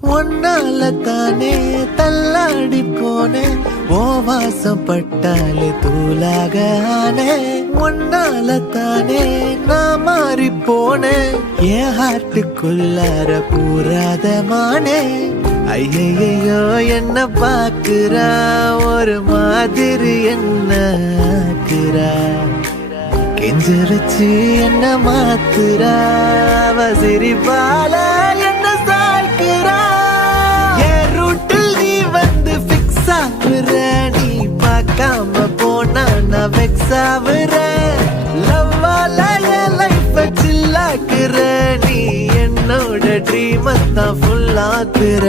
ஒன்னால தானே தள்ளாடி போனேன் ஓ வாசம் பட்டாலே தூளாக ஆனே ஒன்னால தானே நான் மாறி போனேன் என் ஹார்ட்டுக்குள்ளார பூராத மானே ஐயையோ என்ன பாக்குறா ஒரு மாதிரி என்ன ஆக்குறா கெஞ்சரிச்சு என்ன மாத்துறா அவ சிரிப்பால என்ன சாய்க்கிறா என் ரூட்டில் நீ வந்து பிக்ஸ் ஆகுற நீ பார்க்காம போனா நான் வெக்ஸ் ஆகுற லவ்வால என் லைஃப சில்லாக்குற நீ என்னோட ட்ரீம் தான் ஃபுல் ஆக்குற